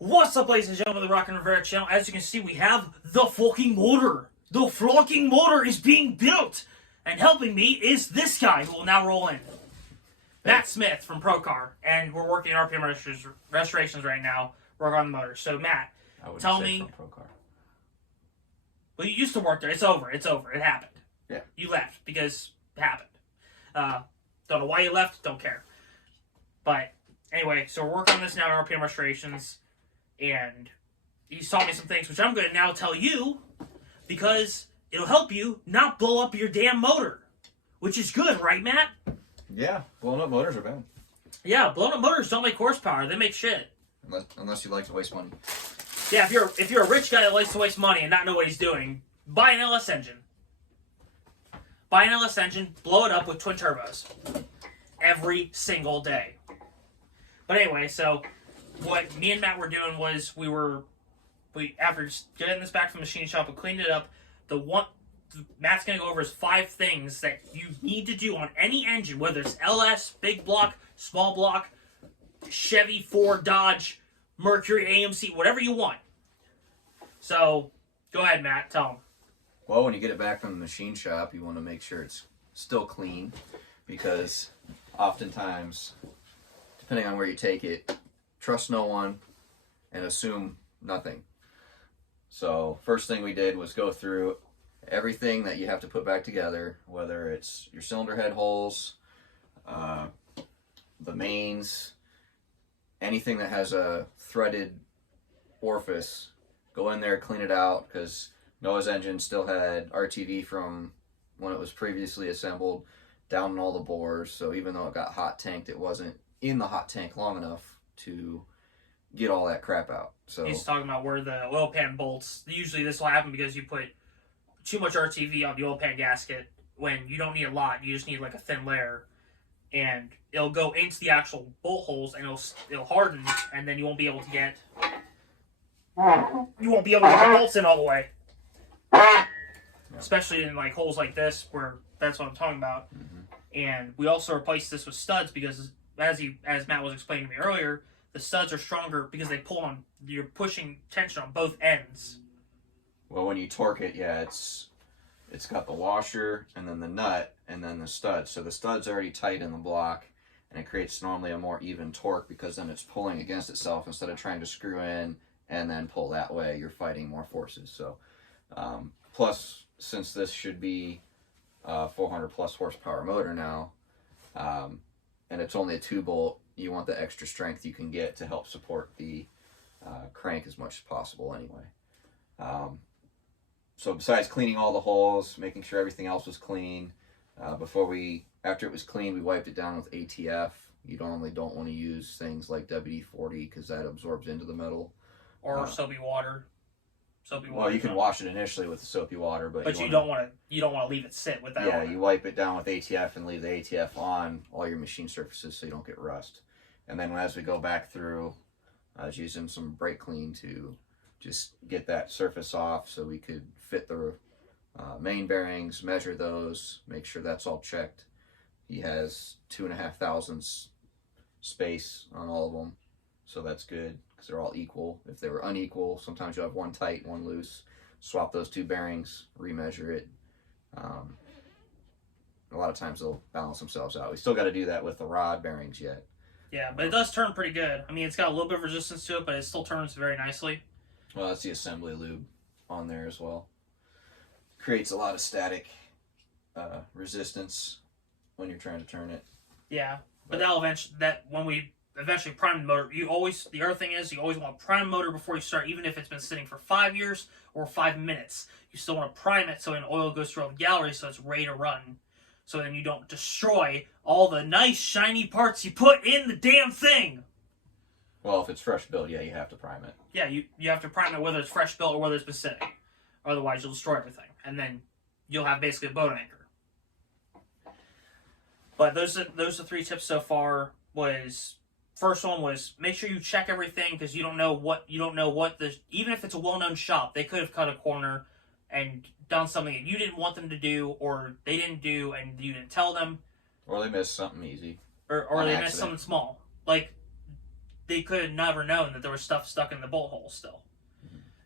What's up, ladies and gentlemen of the Rock and Rivera channel? As you can see, we have the fucking motor. The flocking motor is being built. And helping me is this guy who will now roll in. Matt Smith from Procar. And we're working on RPM restorations right now. Work on the motor. So, Matt, tell me. From Procar. Well, you used to work there. It's over. It's over. It happened. Yeah. You left because it happened. Don't know why you left. Don't care. But, anyway, so we're working on this now in RPM restorations. And he's taught me some things, which I'm going to now tell you, because it'll help you not blow up your damn motor. Which is good, right, Matt? Yeah, blown up motors are bad. Yeah, blown up motors don't make horsepower. They make shit. Unless you like to waste money. Yeah, if you're a rich guy that likes to waste money and not know what he's doing, buy an LS engine. Buy an LS engine, blow it up with twin turbos. Every single day. But anyway, so what me and Matt were doing was we after just getting this back from the machine shop, we cleaned it up. Matt's gonna go over his 5 things that you need to do on any engine, whether it's LS, big block, small block, Chevy, Ford, Dodge, Mercury, AMC, whatever you want. So go ahead, Matt, tell him. Well, when you get it back from the machine shop, you want to make sure it's still clean, because oftentimes, depending on where you take it, trust no one and assume nothing. So first thing we did was go through everything that you have to put back together, whether it's your cylinder head holes, the mains, anything that has a threaded orifice. Go in there, clean it out, because Noah's engine still had RTV from when it was previously assembled down in all the bores. So even though it got hot tanked, it wasn't in the hot tank long enough to get all that crap out. So he's talking about where the oil pan bolts. Usually this will happen because you put too much RTV on the oil pan gasket when you don't need a lot. You just need like a thin layer, and it'll go into the actual bolt holes, and it'll harden, and then you won't be able to get the bolts in all the way. Yeah. Especially in like holes like this, where that's what I'm talking about. Mm-hmm. And we also replaced this with studs because as Matt was explaining to me earlier, the studs are stronger because they pull on. You're pushing tension on both ends. Well, when you torque it, yeah, it's got the washer and then the nut and then the studs. So the stud's already tight in the block, and it creates normally a more even torque because then it's pulling against itself instead of trying to screw in and then pull that way. You're fighting more forces. So plus, since this should be a 400 plus horsepower motor now, and it's only a 2-bolt, you want the extra strength you can get to help support the crank as much as possible anyway. So besides cleaning all the holes, making sure everything else was clean, after it was clean, we wiped it down with ATF. You normally don't want to use things like WD-40 because that absorbs into the metal. Or soapy water. Well, you can wash it initially with the soapy water, but you don't want to leave it sit with that. Yeah, you wipe it down with ATF and leave the ATF on all your machine surfaces so you don't get rust. And then as we go back through, I was using some brake clean to just get that surface off so we could fit the main bearings, measure those, make sure that's all checked. He has 2.5 thousandths space on all of them, so that's good because they're all equal. If they were unequal, sometimes you have one tight, one loose. Swap those 2 bearings, remeasure it. A lot of times they'll balance themselves out. We still got to do that with the rod bearings yet. Yeah, but it does turn pretty good. I mean, it's got a little bit of resistance to it, but it still turns very nicely. Well, that's the assembly lube on there as well. Creates a lot of static resistance when you're trying to turn it. Yeah, but when we eventually prime the motor, the other thing is you always want to prime the motor before you start, even if it's been sitting for 5 years or 5 minutes. You still want to prime it so an oil goes through all the gallery so it's ready to run. So then you don't destroy all the nice shiny parts you put in the damn thing. Well, if it's fresh built, yeah, you have to prime it. Yeah, you have to prime it whether it's fresh built or whether it's been sitting. Otherwise, you'll destroy everything. And then you'll have basically a boat anchor. But those are 3 tips so far. First one was make sure you check everything because you don't know what even if it's a well-known shop, they could have cut a corner and done something that you didn't want them to do or they didn't do and you didn't tell them. Or they missed something easy. Or they missed something small. Like they could have never known that there was stuff stuck in the bolt hole still.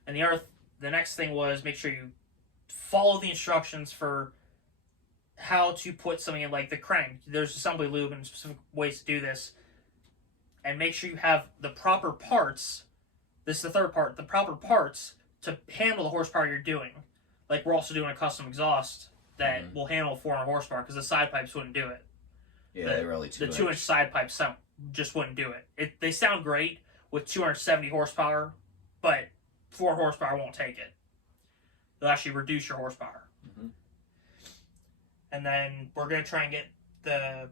And the next thing was make sure you follow the instructions for how to put something in, like the crank. There's assembly lube and specific ways to do this. And make sure you have the proper parts. This is the third part. The proper parts to handle the horsepower you're doing. Like we're also doing a custom exhaust that will handle 400 horsepower because the side pipes wouldn't do it. Yeah, they're really too The 2-inch side pipes just wouldn't do it. They sound great with 270 horsepower, but 4 horsepower won't take it. They'll actually reduce your horsepower. Mm-hmm. And then we're going to try and get the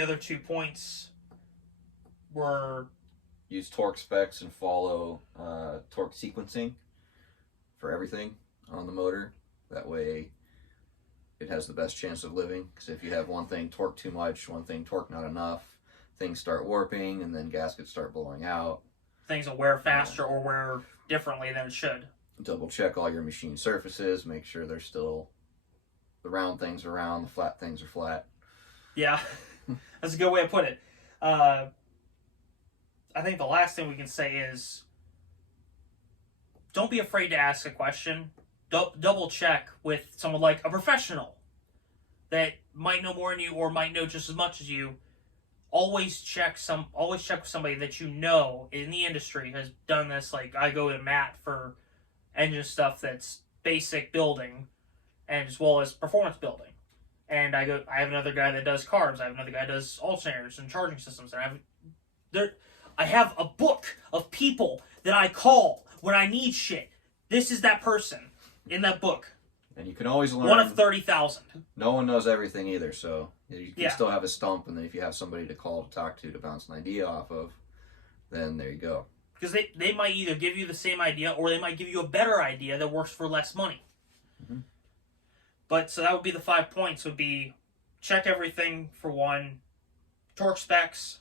other 2 points were... Use torque specs and follow torque sequencing for everything on the motor. That way it has the best chance of living. Because if you have one thing torque too much, one thing torque not enough, things start warping and then gaskets start blowing out. Things will wear faster or wear differently than it should. Double check all your machine surfaces. Make sure they're still... The round things are round, the flat things are flat. Yeah, that's a good way to put it. I think the last thing we can say is don't be afraid to ask a question. Double check with someone like a professional that might know more than you or might know just as much as you. Always check with somebody that you know in the industry has done this. Like I go to Matt for engine stuff that's basic building and as well as performance building. And I have another guy that does carbs. I have another guy that does alternators and charging systems. And I have a book of people that I call when I need shit. This is that person in that book. And you can always learn. One of 30,000. No one knows everything either, so you can Yeah. still have a stump, and then if you have somebody to call to talk to bounce an idea off of, then there you go. Because they might either give you the same idea or they might give you a better idea that works for less money. Mm-hmm. But so that would be the 5 points. Would be check everything for one, torque specs,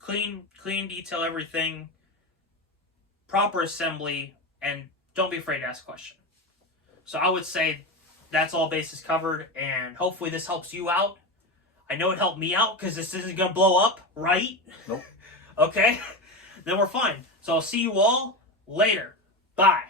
clean detail everything, proper assembly, and don't be afraid to ask a question. So I would say that's all bases covered, and hopefully this helps you out. I know it helped me out because this isn't going to blow up, right? Nope. Okay? Then we're fine. So I'll see you all later. Bye.